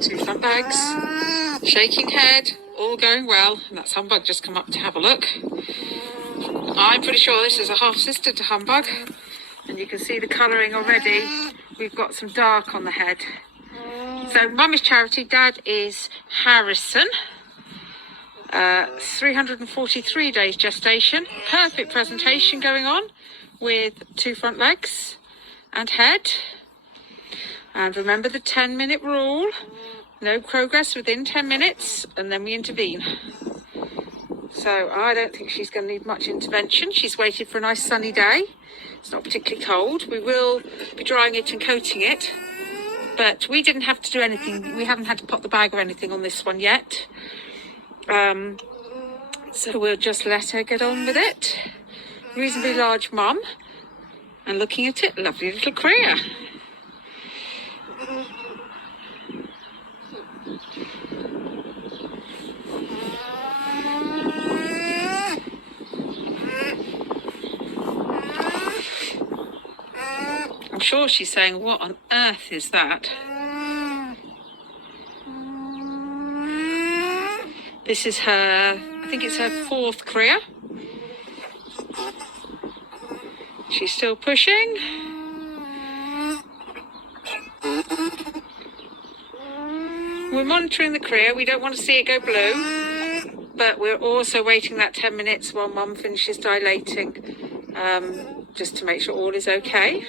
2 front legs, shaking head, all going well. And that's Humbug just come up to have a look. I'm pretty sure this is a half sister to Humbug, and you can see the colouring already. We've got some dark on the head. So Mum is Charity, Dad is Harrison. 343 days gestation, perfect presentation going on with 2 front legs and head. And remember the 10-minute rule, no progress within 10 minutes and then we intervene. So I don't think she's going to need much intervention. She's waited for a nice sunny day. It's not particularly cold. We will be drying it and coating it, but we didn't have to do anything. We haven't had to pop the bag or anything on this one yet. So we'll just let her get on with it. Reasonably large mum, and looking at it, lovely little cria. I'm sure she's saying, what on earth is that? This is her, I think it's her 4th cria. She's still pushing. We're monitoring the cria. We don't want to see it go blue, but we're also waiting that 10 minutes while Mum finishes dilating, just to make sure all is okay.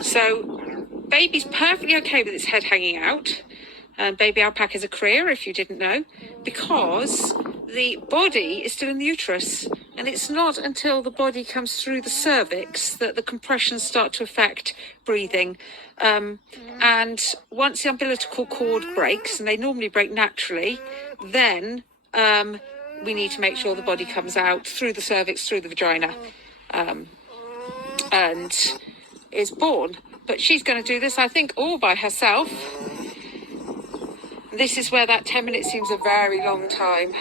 So baby's perfectly okay with its head hanging out. Baby alpaca is a cria, if you didn't know, because the body is still in the uterus, and it's not until the body comes through the cervix that the compressions start to affect breathing. And once the umbilical cord breaks, and they normally break naturally, then we need to make sure the body comes out through the cervix, through the vagina, and is born. But she's going to do this, I think, all by herself. This is where that 10 minutes seems a very long time.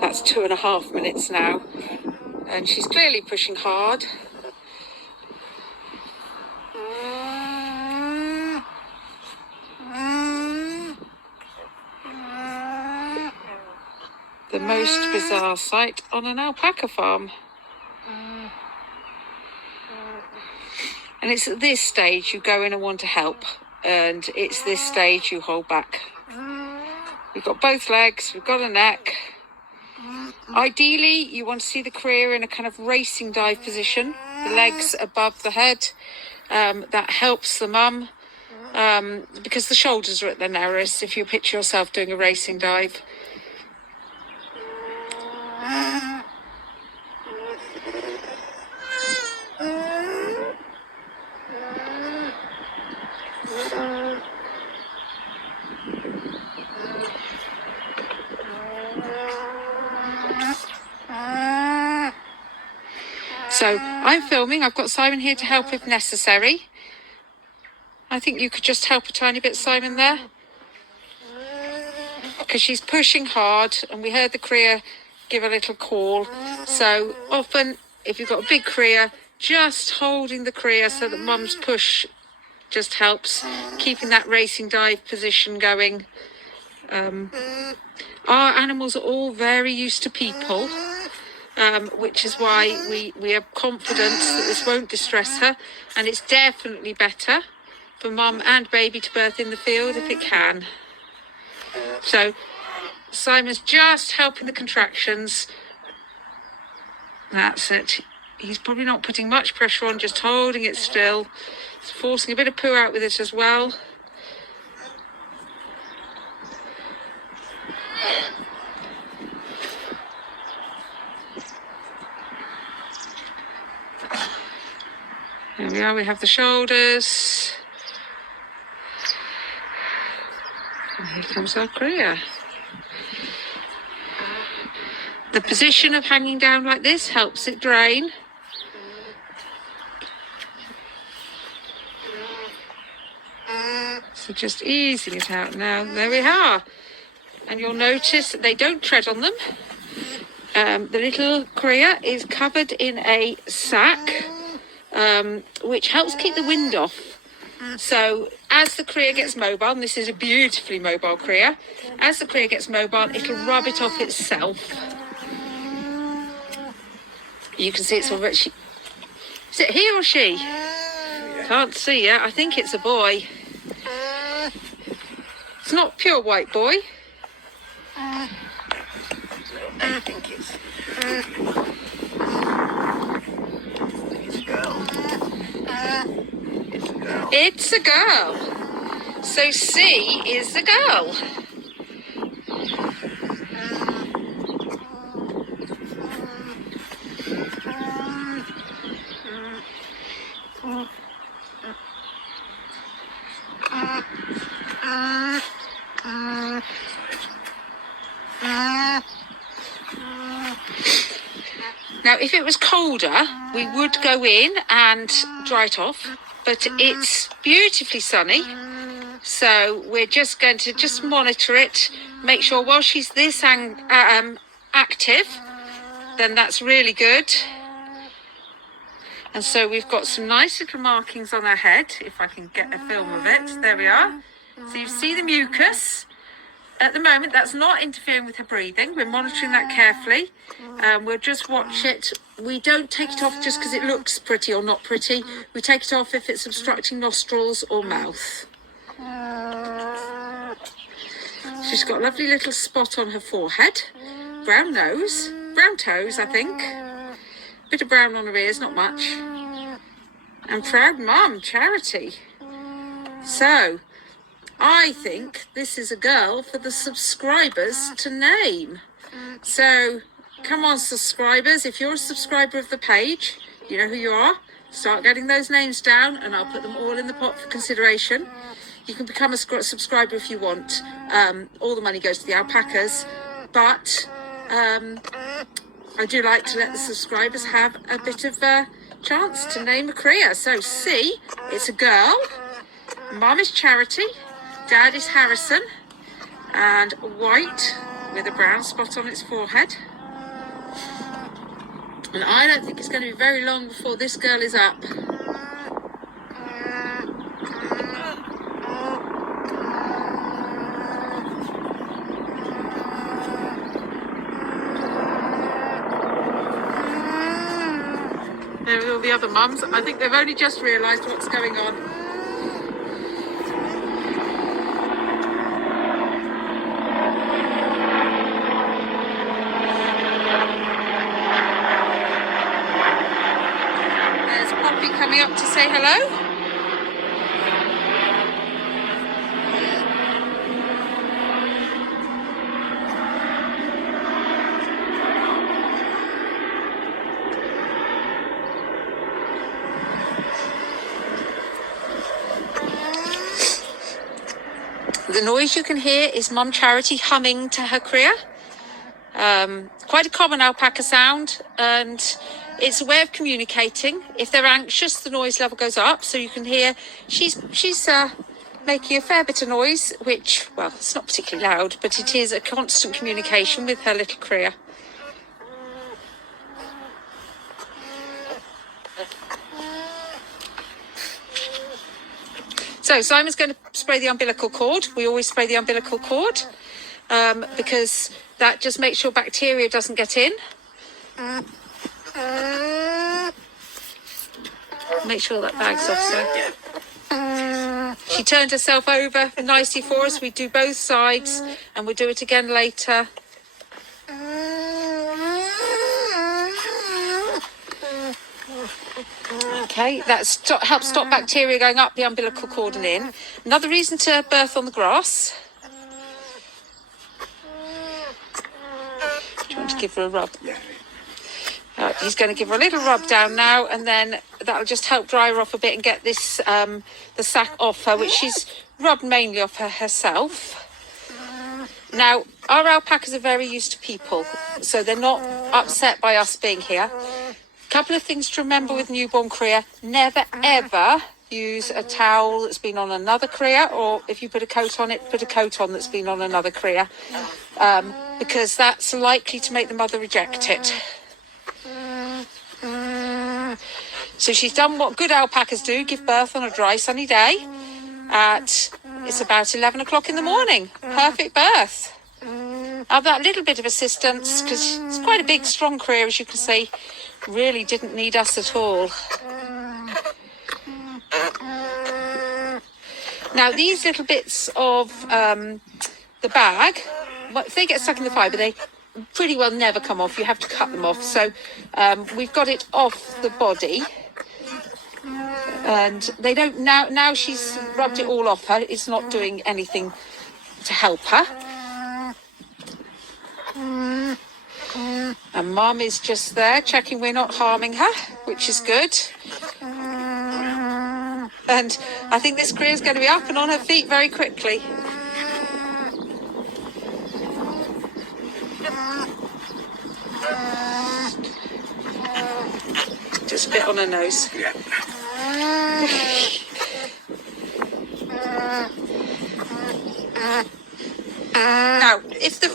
That's 2.5 minutes now, and she's clearly pushing hard. The most bizarre sight on an alpaca farm. And it's at this stage you go in and want to help, and it's this stage you hold back. We've got both legs, we've got a neck. Ideally, you want to see the cria in a kind of racing dive position, the legs above the head. That helps the mum, because the shoulders are at their narrowest if you picture yourself doing a racing dive. So I'm filming. I've got Simon here to help if necessary. I think you could just help a tiny bit, Simon, there, because she's pushing hard, and we heard the cria give a little call. So often, if you've got a big cria, just holding the cria so that mum's push just helps, keeping that racing dive position going. Our animals are all very used to people, which is why we have confidence that this won't distress her, and it's definitely better for mum and baby to birth in the field if it can. So Simon's just helping the contractions. That's it. He's probably not putting much pressure on, just holding it still. He's forcing a bit of poo out with it as well. There we are, we have the shoulders. And here comes our cria. The position of hanging down like this helps it drain. So just easing it out now. There we are. And you'll notice that they don't tread on them. The little cria is covered in a sack, which helps keep the wind off. So as the cria gets mobile, and this is a beautifully mobile cria, as the cria gets mobile, it'll rub it off itself. You can see it's already... Is it he or she? Can't see yet. I think it's a boy. It's not pure white boy. I think it's a girl. It's a girl. So C is the girl. Now, if it was colder, we would go in and dry it off, but it's beautifully sunny, so we're just going to just monitor it, make sure while she's this active, then that's really good. And so we've got some nice little markings on her head, if I can get a film of it. There we are. So you see the mucus. At the moment, that's not interfering with her breathing. We're monitoring that carefully. We'll just watch it. We don't take it off just because it looks pretty or not pretty. We take it off if it's obstructing nostrils or mouth. She's got a lovely little spot on her forehead. Brown nose. Brown toes, I think. Bit of brown on her ears, not much. And proud mum, Charity. So... I think this is a girl for the subscribers to name. So, come on, subscribers. If you're a subscriber of the page, you know who you are. Start getting those names down, and I'll put them all in the pot for consideration. You can become a subscriber if you want. All the money goes to the alpacas. But I do like to let the subscribers have a bit of a chance to name a cria. So, C, it's a girl. Mum is Charity. Dad is Harrison, and white with a brown spot on its forehead. And I don't think it's going to be very long before this girl is up. There are all the other mums. I think they've only just realised what's going on. Coming up to say hello. The noise you can hear is Mum Charity humming to her cria. Quite a common alpaca sound, and it's a way of communicating. If they're anxious, the noise level goes up, so you can hear she's making a fair bit of noise, which, well, it's not particularly loud, but it is a constant communication with her little cria. So Simon's going to spray the umbilical cord. We always spray the umbilical cord because that just makes sure bacteria doesn't get in. Make sure that bag's off, so. She turned herself over nicely for us. We do both sides, and we'll do it again later. Okay, that helps stop bacteria going up the umbilical cord and in. Another reason to birth on the grass. Do you want to give her a rub? He's going to give her a little rub down now, and then that'll just help dry her off a bit and get this the sack off her, which she's rubbed mainly off her herself. Now, our alpacas are very used to people, so they're not upset by us being here. Couple of things to remember with newborn cria: never ever use a towel that's been on another cria, or if you put a coat on it, put a coat on that's been on another cria, because that's likely to make the mother reject it. So she's done what good alpacas do, give birth on a dry sunny day it's about 11 o'clock in the morning. Perfect birth. Have that little bit of assistance, because it's quite a big, strong cria, as you can see. Really didn't need us at all. Now, these little bits of the bag, if they get stuck in the fibre, they pretty well never come off. You have to cut them off. So we've got it off the body. And they don't, now she's rubbed it all off her. It's not doing anything to help her. And Mum is just there checking we're not harming her, which is good. And I think this cria is going to be up and on her feet very quickly. Just a bit on her nose. Yeah. Now, if the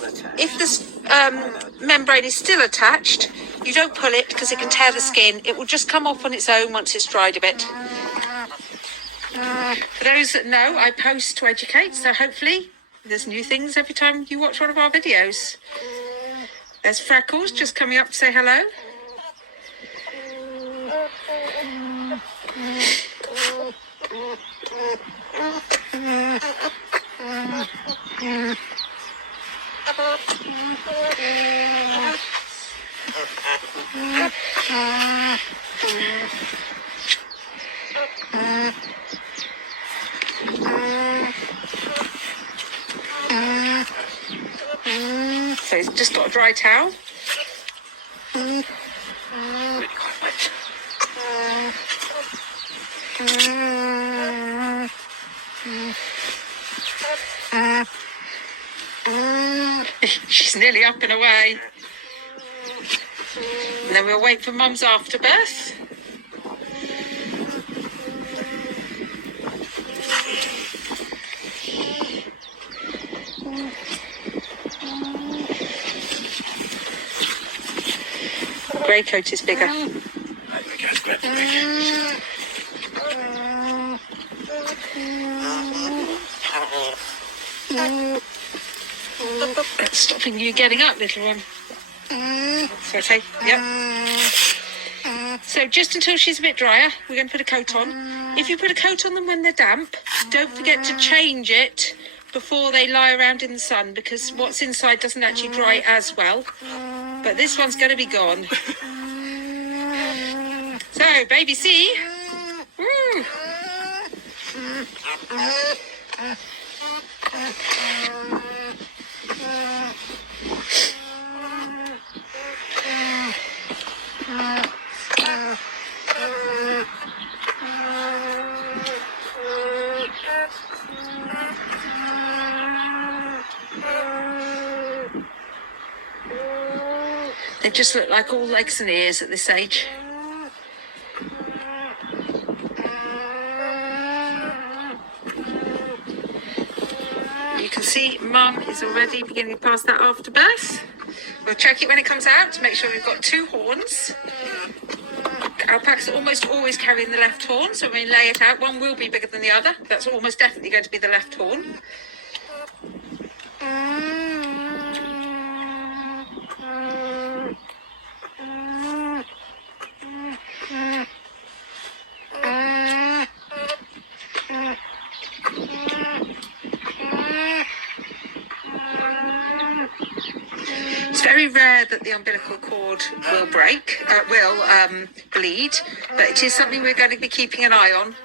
membrane is still attached, you don't pull it because it can tear the skin. It will just come off on its own once it's dried a bit. For those that know, I post to educate, so hopefully there's new things every time you watch one of our videos. There's Freckles just coming up to say hello. So he's just got a dry towel. Really quite wet. She's nearly up and away. And then we'll wait for Mum's afterbirth. Grey coat is bigger. There we go, grab the big. That's stopping you getting up, little one. So okay, yep. So just until she's a bit drier, we're going to put a coat on. If you put a coat on them when they're damp, don't forget to change it before they lie around in the sun, because what's inside doesn't actually dry as well. But this one's going to be gone. So, baby C. Woo. They just look like all legs and ears at this age. You can see Mum is already beginning to pass that afterbirth. We'll check it when it comes out to make sure we've got 2 horns. Alpacas are almost always carrying the left horn, so when we lay it out, one will be bigger than the other. That's almost definitely going to be the left horn. It's very rare that the umbilical cord will break, bleed, but it is something we're going to be keeping an eye on.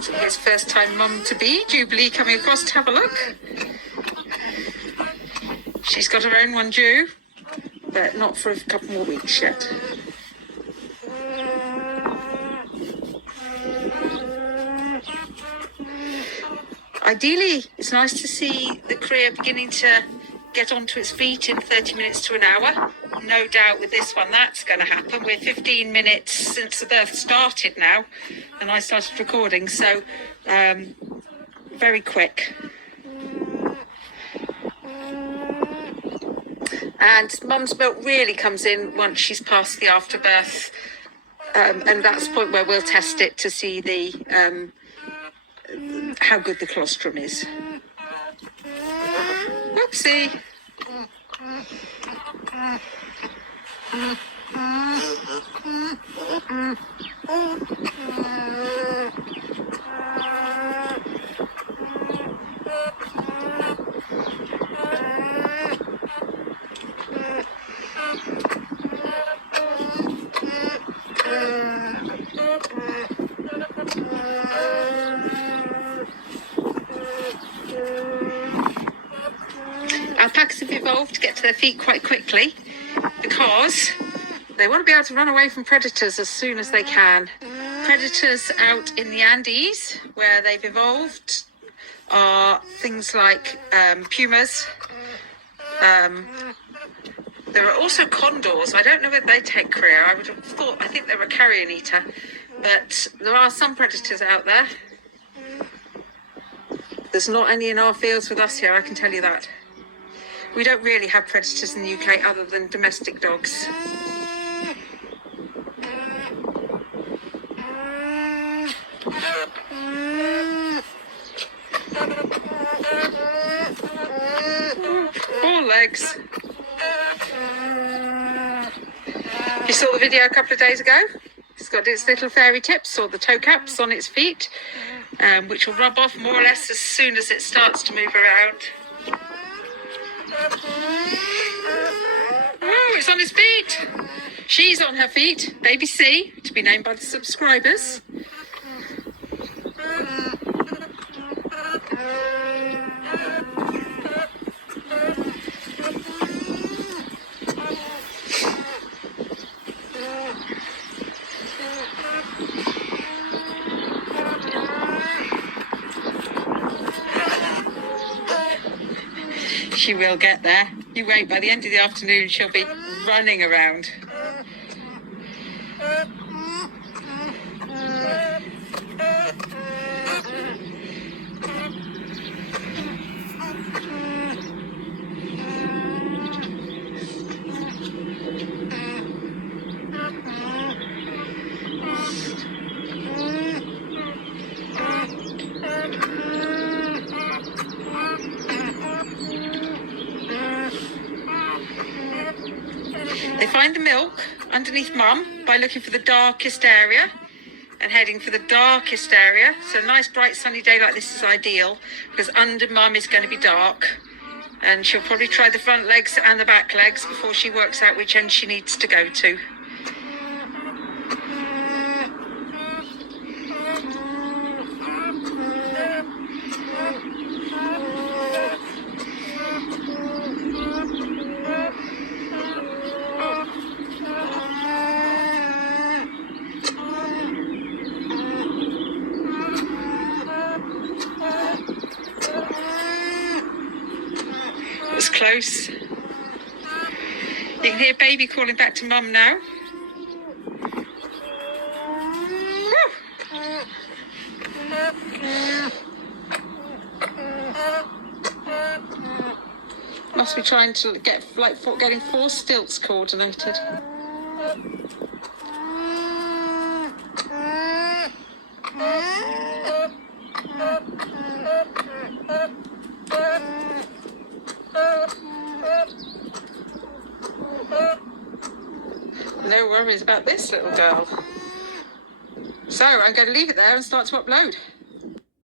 So here's first time mum to be, Jubilee, coming across to have a look. She's got her own one due, but not for a couple more weeks yet. Ideally, it's nice to see the cria beginning to get onto its feet in 30 minutes to an hour. No doubt with this one that's going to happen. We're 15 minutes since the birth started now, and I started recording, so very quick. And mum's milk really comes in once she's past the afterbirth, and that's the point where we'll test it to see the how good the colostrum is. Oopsie. Alpacas have evolved to get to their feet quite quickly because they want to be able to run away from predators as soon as they can. Predators out in the Andes, where they've evolved, are things like pumas. There are also condors. I don't know whether they take cria. I think they're a carrion eater. But there are some predators out there. There's not any in our fields with us here, I can tell you that. We don't really have predators in the UK other than domestic dogs. Four legs. You saw the video a couple of days ago. It's got its little fairy tips or the toe caps on its feet, which will rub off more or less as soon as it starts to move around. Oh, it's on its feet. She's on her feet. Baby C, to be named by the subscribers. She will get there. You wait, by the end of the afternoon she'll be running around. They find the milk underneath mum by looking for the darkest area and heading for the darkest area. So a nice bright sunny day like this is ideal because under mum is going to be dark, and she'll probably try the front legs and the back legs before she works out which end she needs to go to. Was close. You can hear baby calling back to mum now. Must be trying to get getting 4 stilts coordinated. No worries about this little girl. So I'm going to leave it there and start to upload.